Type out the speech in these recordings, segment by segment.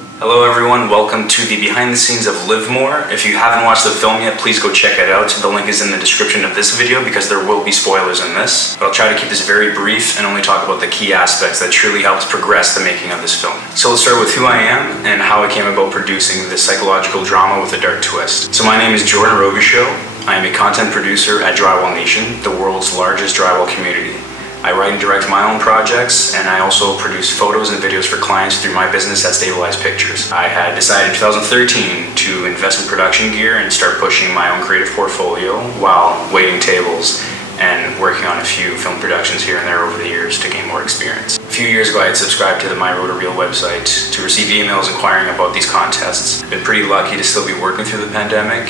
Hello everyone, welcome to the behind the scenes of Livmore. If you haven't watched the film yet, please go check it out. The link is in the description of this video because there will be spoilers in this. But I'll try to keep this very brief and only talk about the key aspects that truly helped progress the making of this film. So let's start with who I am and how I came about producing this psychological drama with a dark twist. So my name is Jordan Robichaud. I am a content producer at Drywall Nation, the world's largest drywall community. I write and direct my own projects, and I also produce photos and videos for clients through my business at Stabilized Pictures. I had decided in 2013 to invest in production gear and start pushing my own creative portfolio while waiting tables and working on a few film productions here and there over the years to gain more experience. A few years ago, I had subscribed to the My Rotor Reel website to receive emails inquiring about these contests. I've been pretty lucky to still be working through the pandemic.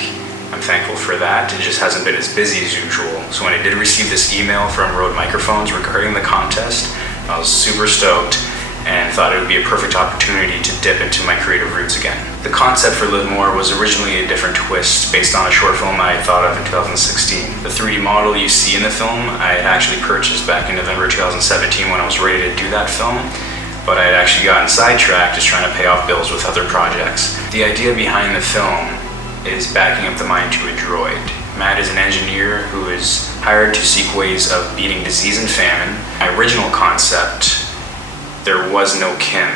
I'm thankful for that. It just hasn't been as busy as usual. So when I did receive this email from Rode Microphones regarding the contest, I was super stoked and thought it would be a perfect opportunity to dip into my creative roots again. The concept for Livmore was originally a different twist based on a short film I had thought of in 2016. The 3D model you see in the film I had actually purchased back in November 2017 when I was ready to do that film, but I had actually gotten sidetracked just trying to pay off bills with other projects. The idea behind the film is backing up the mind to a droid. Matt is an engineer who is hired to seek ways of beating disease and famine. My original concept, there was no Kim.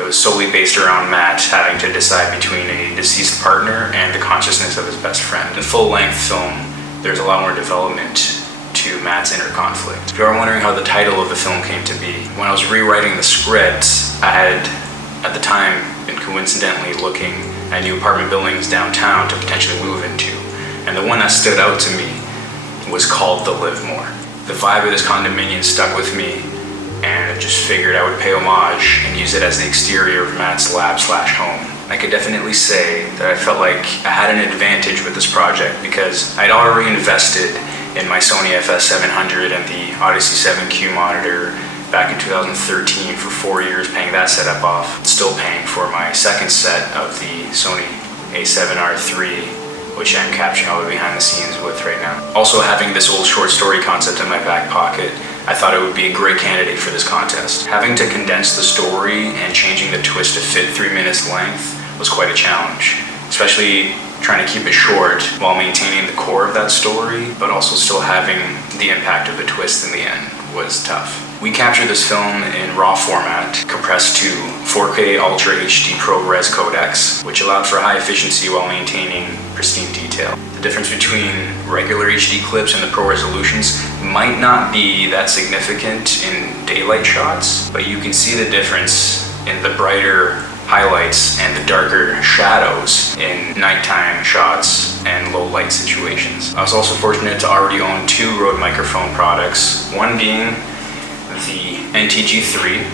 It was solely based around Matt having to decide between a deceased partner and the consciousness of his best friend. In the full-length film, there's a lot more development to Matt's inner conflict. If you are wondering how the title of the film came to be, when I was rewriting the script, I had, at the time, been coincidentally looking at new apartment buildings downtown to potentially move into. And the one that stood out to me was called the Livmore. The vibe of this condominium stuck with me, and I just figured I would pay homage and use it as the exterior of Matt's lab/home. I could definitely say that I felt like I had an advantage with this project because I'd already invested in my Sony FS700 and the Odyssey 7Q monitor back in 2013 for 4 years, paying that setup off. Still paying for my second set of the Sony A7R III, which I'm capturing all the behind the scenes with right now. Also, having this old short story concept in my back pocket, I thought it would be a great candidate for this contest. Having to condense the story and changing the twist to fit 3 minutes length was quite a challenge, especially trying to keep it short while maintaining the core of that story, but also still having the impact of the twist in the end was tough. We captured this film in RAW format, compressed to 4K Ultra HD ProRes codecs, which allowed for high efficiency while maintaining pristine detail. The difference between regular HD clips and the Pro resolutions might not be that significant in daylight shots, but you can see the difference in the brighter highlights and the darker shadows in nighttime shots and low light situations. I was also fortunate to already own 2 Rode microphone products, one being the NTG3,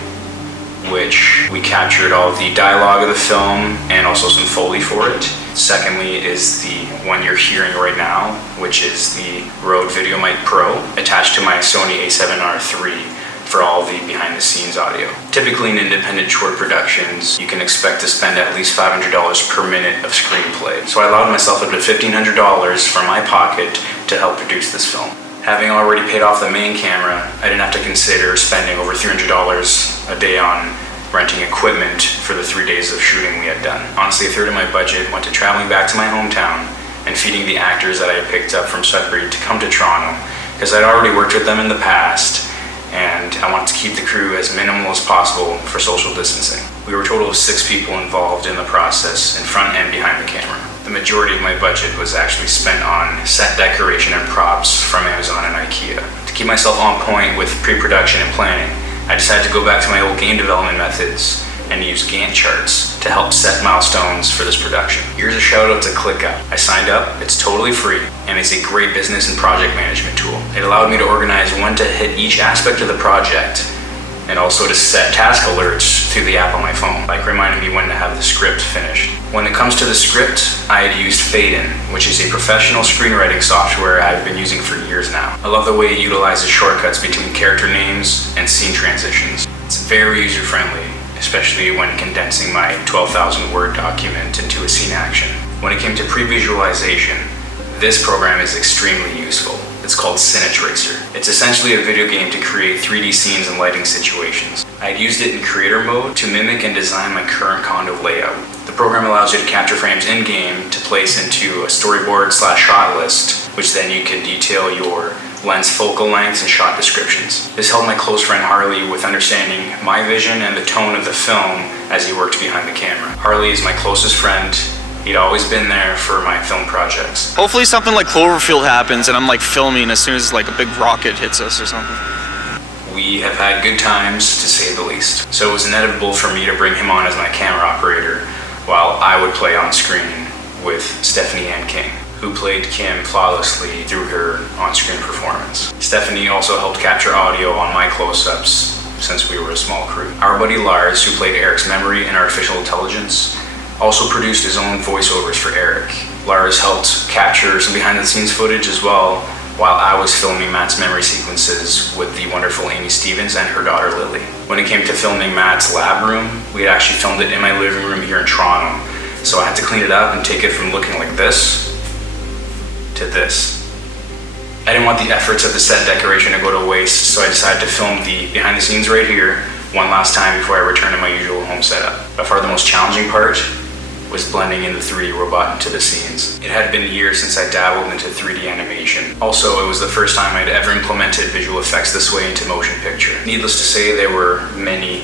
which we captured all the dialogue of the film and also some Foley for it. Secondly is the one you're hearing right now, which is the Rode VideoMic Pro attached to my Sony A7R III for all the behind the scenes audio. Typically in independent short productions, you can expect to spend at least $500 per minute of screenplay. So I allowed myself up to $1,500 from my pocket to help produce this film. Having already paid off the main camera, I didn't have to consider spending over $300 a day on renting equipment for the 3 days of shooting we had done. Honestly, a third of my budget went to traveling back to my hometown and feeding the actors that I had picked up from Sudbury to come to Toronto, because I'd already worked with them in the past, and I wanted to keep the crew as minimal as possible for social distancing. We were a total of 6 people involved in the process, in front and behind the camera. The majority of my budget was actually spent on set decoration and props from Amazon and IKEA. To keep myself on point with pre-production and planning, I decided to go back to my old game development methods and use Gantt charts to help set milestones for this production. Here's a shout out to ClickUp. I signed up, it's totally free, and it's a great business and project management tool. It allowed me to organize when to hit each aspect of the project and also to set task alerts through the app on my phone, like reminding me when to have the script finished. When it comes to the script, I had used Faden, which is a professional screenwriting software I've been using for years now. I love the way it utilizes shortcuts between character names and scene transitions. It's very user-friendly, especially when condensing my 12,000 word document into a scene action. When it came to pre-visualization, this program is extremely useful. It's called Cinetracer. It's essentially a video game to create 3D scenes and lighting situations. I had used it in creator mode to mimic and design my current condo program allows you to capture frames in-game to place into a storyboard/shot list, which then you can detail your lens focal lengths and shot descriptions. This helped my close friend Harley with understanding my vision and the tone of the film as he worked behind the camera. Harley is my closest friend. He'd always been there for my film projects. Hopefully something like Cloverfield happens and I'm like filming as soon as like a big rocket hits us or something. We have had good times, to say the least. So it was inevitable for me to bring him on as my camera operator while I would play on screen with Stephanie Ann King, who played Kim flawlessly through her on-screen performance. Stephanie also helped capture audio on my close-ups since we were a small crew. Our buddy Lars, who played Eric's memory in Artificial Intelligence, also produced his own voiceovers for Eric. Lars helped capture some behind-the-scenes footage as well, while I was filming Matt's memory sequences with the wonderful Amy Stevens and her daughter Lily. When it came to filming Matt's lab room, we had actually filmed it in my living room here in Toronto, so I had to clean it up and take it from looking like this to this. I didn't want the efforts of the set decoration to go to waste, so I decided to film the behind the scenes right here one last time before I returned to my usual home setup. By far the most challenging part was blending in the 3D robot into the scenes. It had been years since I dabbled into 3D animation. Also, it was the first time I'd ever implemented visual effects this way into motion picture. Needless to say, there were many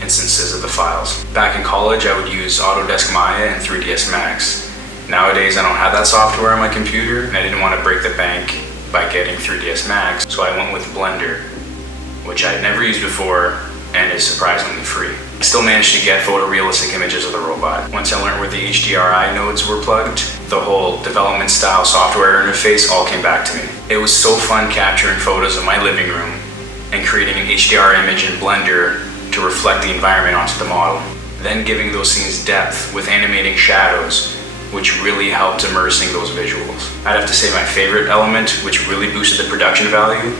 instances of the files. Back in college, I would use Autodesk Maya and 3ds Max. Nowadays, I don't have that software on my computer, and I didn't want to break the bank by getting 3ds Max, so I went with Blender, which I had never used before and is surprisingly free. I still managed to get photorealistic images of the robot. Once I learned where the HDRI nodes were plugged, the whole development style software interface all came back to me. It was so fun capturing photos of my living room and creating an HDR image in Blender to reflect the environment onto the model. Then giving those scenes depth with animating shadows, which really helped immersing those visuals. I'd have to say my favorite element, which really boosted the production value,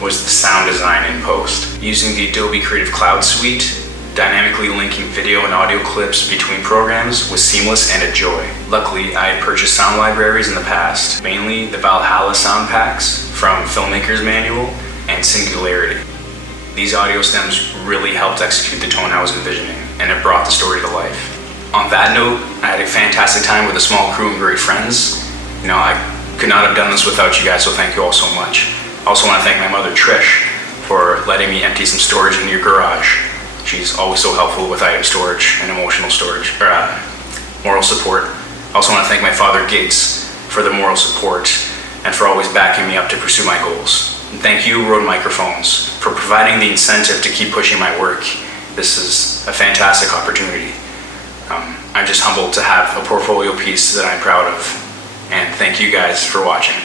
was the sound design in post. Using the Adobe Creative Cloud Suite, dynamically linking video and audio clips between programs was seamless and a joy. Luckily, I had purchased sound libraries in the past, mainly the Valhalla sound packs from Filmmaker's Manual and Singularity. These audio stems really helped execute the tone I was envisioning, and it brought the story to life. On that note, I had a fantastic time with a small crew and great friends. I could not have done this without you guys, so thank you all so much. I also want to thank my mother, Trish, for letting me empty some storage in your garage. She's always so helpful with item storage and emotional storage, or moral support. I also want to thank my father, Gates, for the moral support and for always backing me up to pursue my goals. And thank you, Rode Microphones, for providing the incentive to keep pushing my work. This is a fantastic opportunity. I'm just humbled to have a portfolio piece that I'm proud of. And thank you guys for watching.